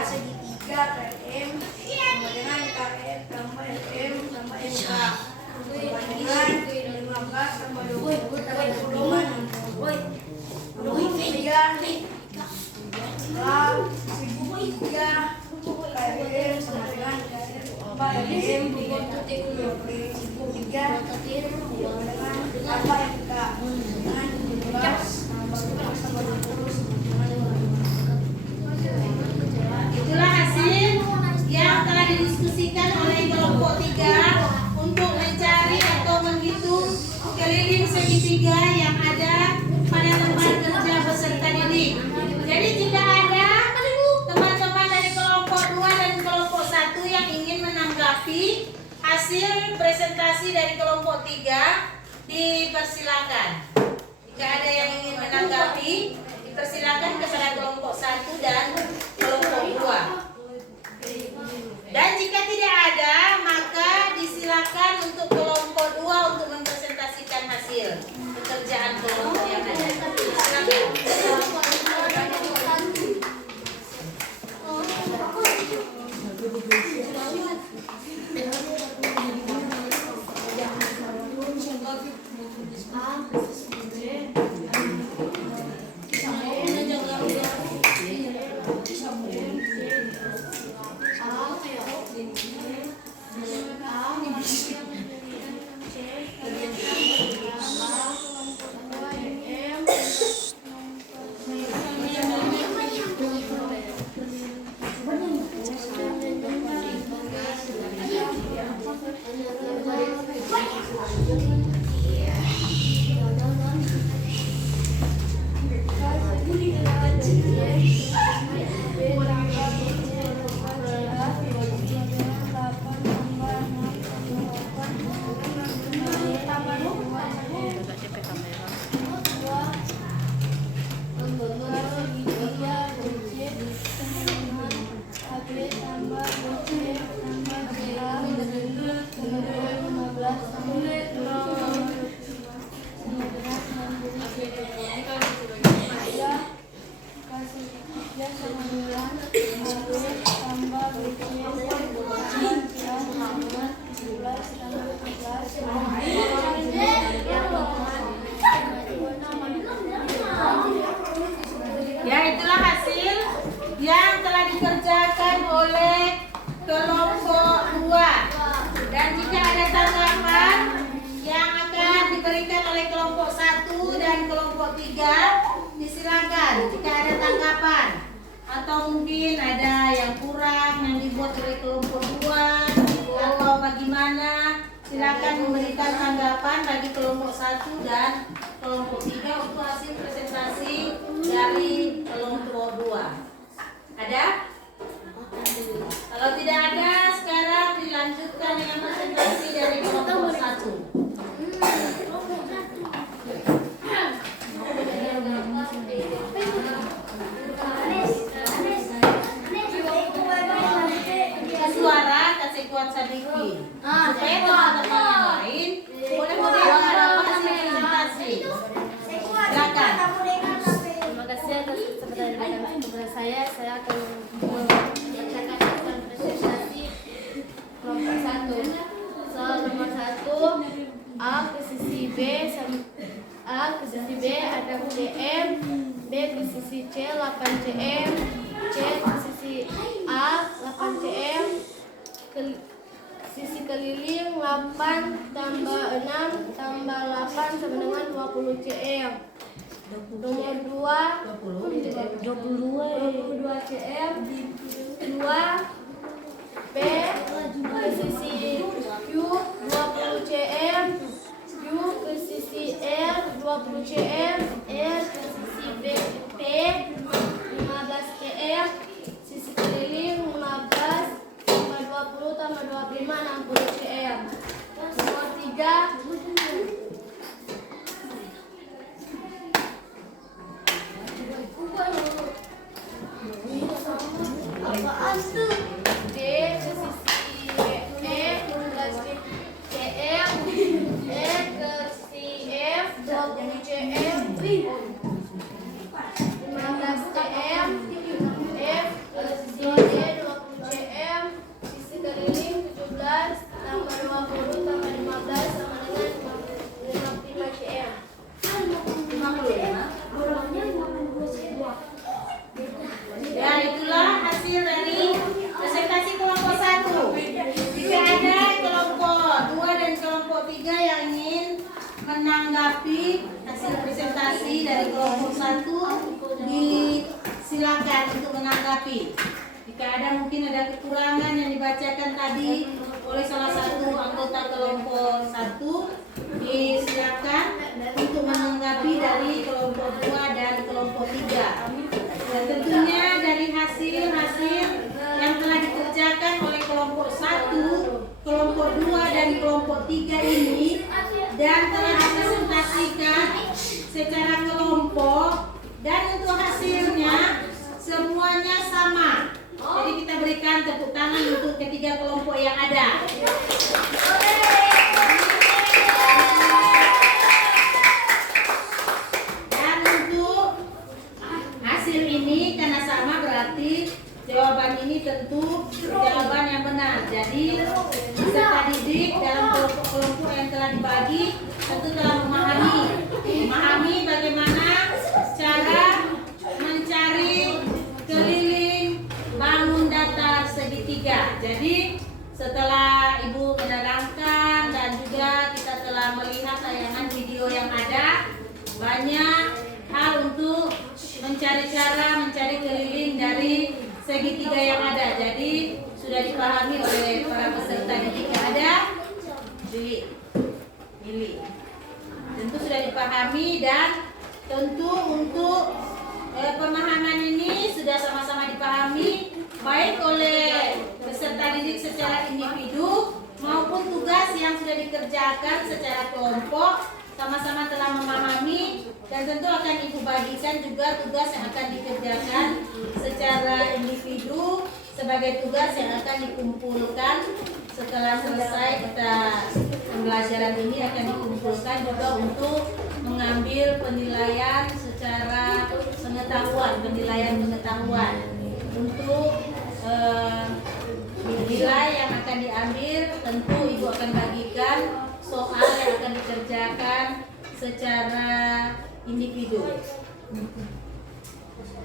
segitiga KRM sama dengan KM Kampar FM sama MK. Perbandingan 15 sama 20 perubahan 23 segitiga KRM sama dengan 4 KRM 23 dengan apa yang kita dengan 17 sama 20 Itulah hasil yang telah didiskusikan oleh kelompok 3 untuk mencari atau menghitung keliling segitiga yang ada pada tempat kerja peserta didik. Jadi jika ada teman-teman dari kelompok 2 dan kelompok 1 yang ingin menanggapi hasil presentasi dari kelompok 3, dipersilakan. Jika ada yang ingin menanggapi, dipersilakan kepada kelompok 1 dan kelompok 2. Dan jika tidak ada, maka disilakan untuk kelompok 2 untuk mempresentasikan hasil pekerjaan kelompok yang ada. Silakan. Ya, itulah hasil yang telah dikerjakan oleh kelompok 2. Dan jika ada tanggapan yang akan diberikan oleh kelompok 1 dan kelompok 3, disilakan. Jika ada tanggapan atau mungkin ada yang kurang yang dibuat oleh kelompok 2 atau bagaimana, silakan memberikan tanggapan bagi kelompok 1 dan kelompok 3 untuk hasil presentasi dari kelompok 2. Ada? Kalau tidak ada, sekarang dilanjutkan. lanjutkan dengan presentasi dari kelompok 1. Suara kasih kuat sedikit supaya teman-teman yang lain boleh mendengar apa hasil presentasi. Silakan. Terima kasih atas kesempatan yang diberikan kepada saya. Saya akan membacakan hasil presentasi kelompok 1. Soal nomor 1, A ke sisi B ada cm, B ke sisi C 8 cm, C ke sisi A 8 cm, sisi keliling 8 tambah 6 tambah 8 sama dengan 20 cm. Nomor 2 22 cm, 2 B ke sisi Q 20 cm, Q ke sisi R 20 cm, R ke sisi P 15 cm, sisi keliling 15 tambah 20 tambah 25 60 cm. Nomor 3 apaan tuh? D ke sisi E 15 cm, E ke sisi F 20 cm, 15 cm, F ke sisi E 20 cm, sisi keliling 17 tambah 20 tambah 15 sama dengan 55 cm. Ya, itulah hasil dari presentasi kelompok 1. Jika ada kelompok 2 dan kelompok 3 yang ingin menanggapi hasil presentasi dari kelompok 1, disilakan untuk menanggapi. Jika ada mungkin ada kekurangan yang dibacakan tadi oleh salah satu anggota kelompok 1, disilakan untuk menanggapi dari kelompok 2 dan kelompok 3. Dan tentunya dari hasil-hasil yang telah dikerjakan oleh kelompok 1, kelompok 2 dan kelompok 3 ini dan telah dipresentasikan secara kelompok, dan untuk hasilnya semuanya sama. Jadi kita berikan tepuk tangan untuk ketiga kelompok yang ada. Dan untuk hasil ini karena sama berarti jawaban ini tentu jawaban yang benar. Jadi peserta didik dalam kelompok-kelompok yang telah dibagi tentu telah memahami bagaimana cara mencari keliling bangun datar segitiga. Jadi setelah Ibu menerangkan dan juga kita telah melihat tayangan video yang ada, banyak hal untuk mencari cara mencari keliling dari segitiga yang ada. Jadi sudah dipahami oleh para peserta didik yang ada. Pilih. Tentu sudah dipahami, dan tentu untuk pemahaman ini sudah sama-sama dipahami baik oleh peserta didik secara individu maupun tugas yang sudah dikerjakan secara kelompok, sama-sama telah memahami, dan tentu akan Ibu bagikan juga tugas yang akan dikerjakan secara individu sebagai tugas yang akan dikumpulkan setelah selesai kita pembelajaran ini, akan dikumpulkan juga untuk mengambil penilaian secara penilaian pengetahuan. Untuk nilai yang akan diambil tentu Ibu akan bagikan soal yang akan dikerjakan secara individu.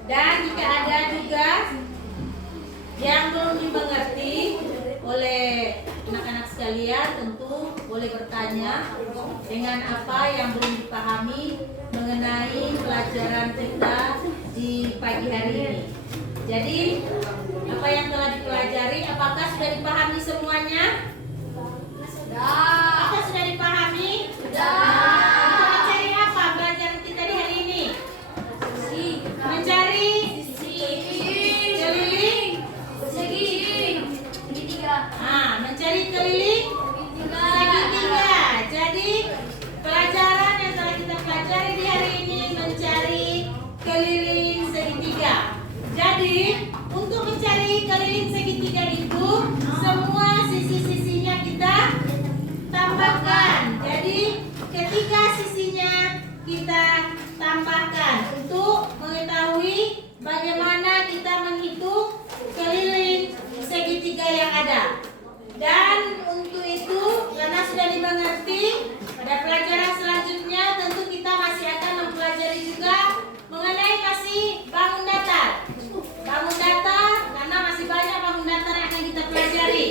Dan jika ada juga yang belum dimengerti oleh anak-anak sekalian, tentu boleh bertanya dengan apa yang belum dipahami mengenai pelajaran kita di pagi hari ini. Jadi apa yang telah dipelajari, apakah sudah dipahami semuanya? Sudah. Apakah sudah dipahami? Sudah. Untuk mencari apa pelajaran kita di hari ini? Mencari keliling segitiga. mencari tambahkan. Jadi ketika sisinya kita tambahkan untuk mengetahui bagaimana kita menghitung keliling segitiga yang ada. Dan untuk itu, karena sudah dimengerti, pada pelajaran selanjutnya tentu kita masih akan mempelajari juga mengenai masih bangun datar. Bangun datar, karena masih banyak bangun datar yang akan kita pelajari.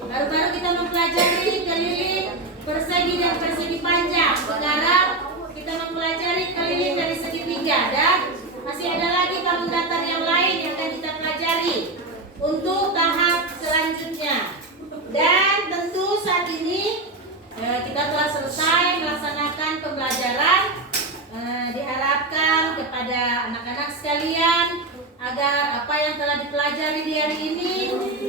Baru-baru kita mempelajari keliling persegi dan persegi panjang. Sekarang kita mempelajari keliling dari segitiga dan masih ada lagi bangun datar yang lain yang akan kita pelajari untuk tahap selanjutnya. Dan tentu saat ini kita telah selesai melaksanakan pembelajaran. Diharapkan kepada anak-anak sekalian agar apa yang telah dipelajari di hari ini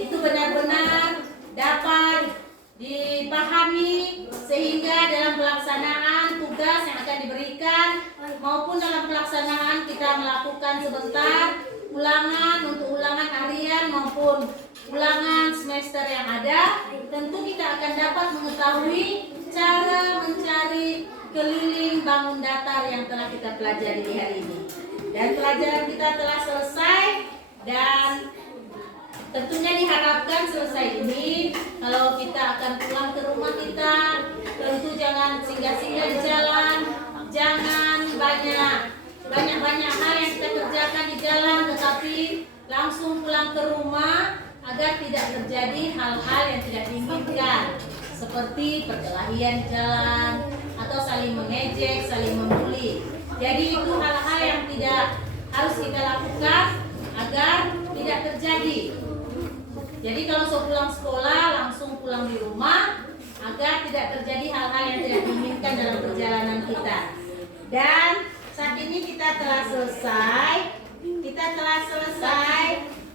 itu benar-benar dapat dipahami, sehingga dalam pelaksanaan tugas yang akan diberikan maupun dalam pelaksanaan kita melakukan sebentar ulangan untuk ulangan harian maupun ulangan semester yang ada, tentu kita akan dapat mengetahui cara mencari keliling bangun datar yang telah kita pelajari di hari ini. Dan pelajaran kita telah selesai, dan tentunya diharapkan selesai ini kalau kita akan pulang ke rumah kita, tentu jangan singgah-singgah di jalan, jangan banyak hal yang kita kerjakan di jalan, tetapi langsung pulang ke rumah agar tidak terjadi hal-hal yang tidak diinginkan seperti perkelahian di jalan atau saling mengejek, saling membuli. Jadi itu hal-hal yang tidak harus kita lakukan agar tidak terjadi. Jadi kalau pulang sekolah langsung pulang di rumah agar tidak terjadi hal-hal yang tidak diinginkan dalam perjalanan kita. Dan saat ini kita telah selesai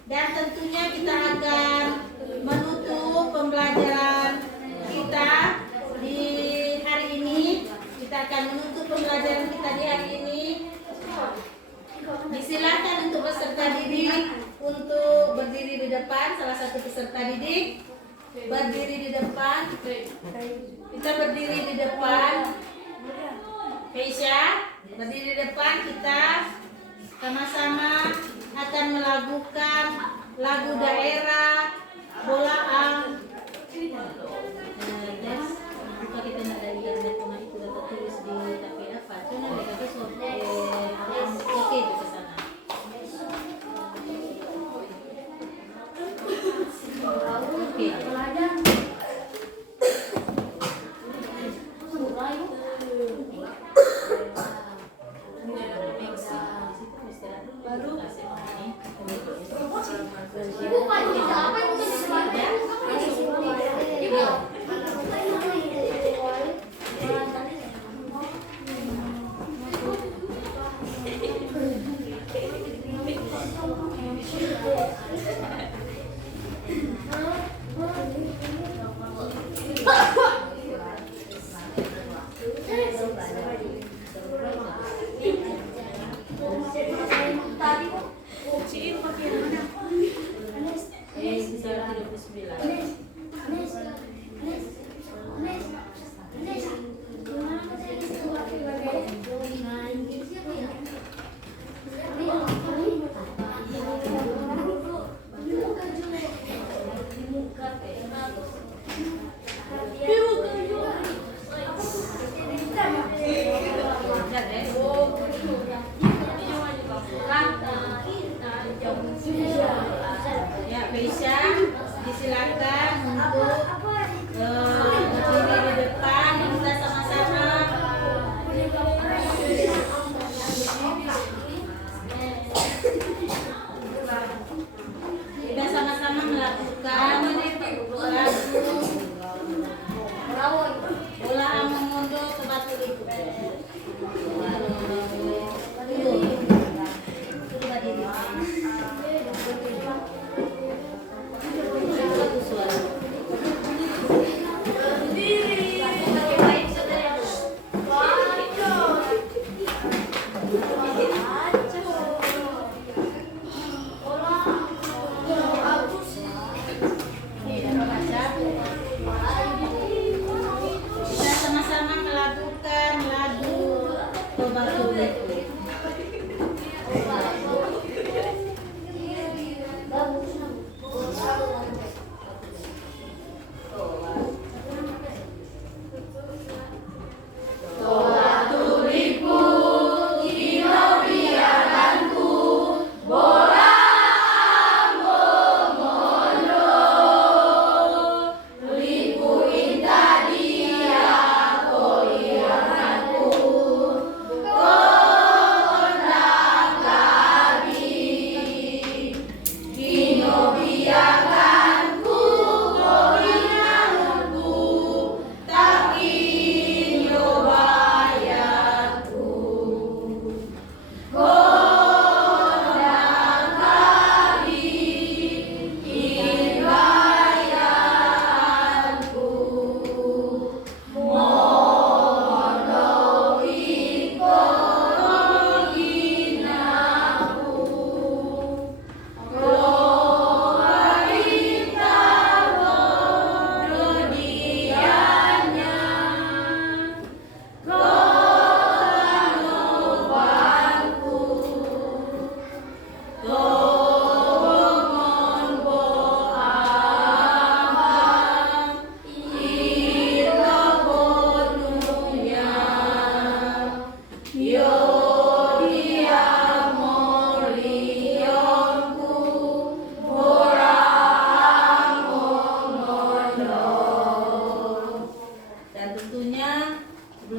dan tentunya kita akan menutup pembelajaran kita di hari ini. Kita akan menutup pembelajaran kita di hari ini. Disilakan untuk peserta didik untuk berdiri di depan. Salah satu peserta didik berdiri di depan. Kita berdiri di depan. Keisha berdiri di depan. Kita sama-sama akan melakukan lagu daerah Bolaang. Buka kita nak dari internet pun itu dapat tulis di tapi apa? Cuma mereka tu oke itu ke sana. Oke. Ibu, Pak, apa yang mau jadi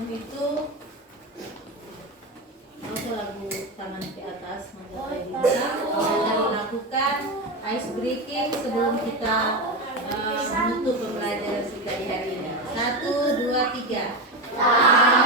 itu langsung lagu tangan ke atas menggapai bisa dan melakukan ice breaking sebelum kita menutup pembelajaran kita di hari ini. 1, 2, 3.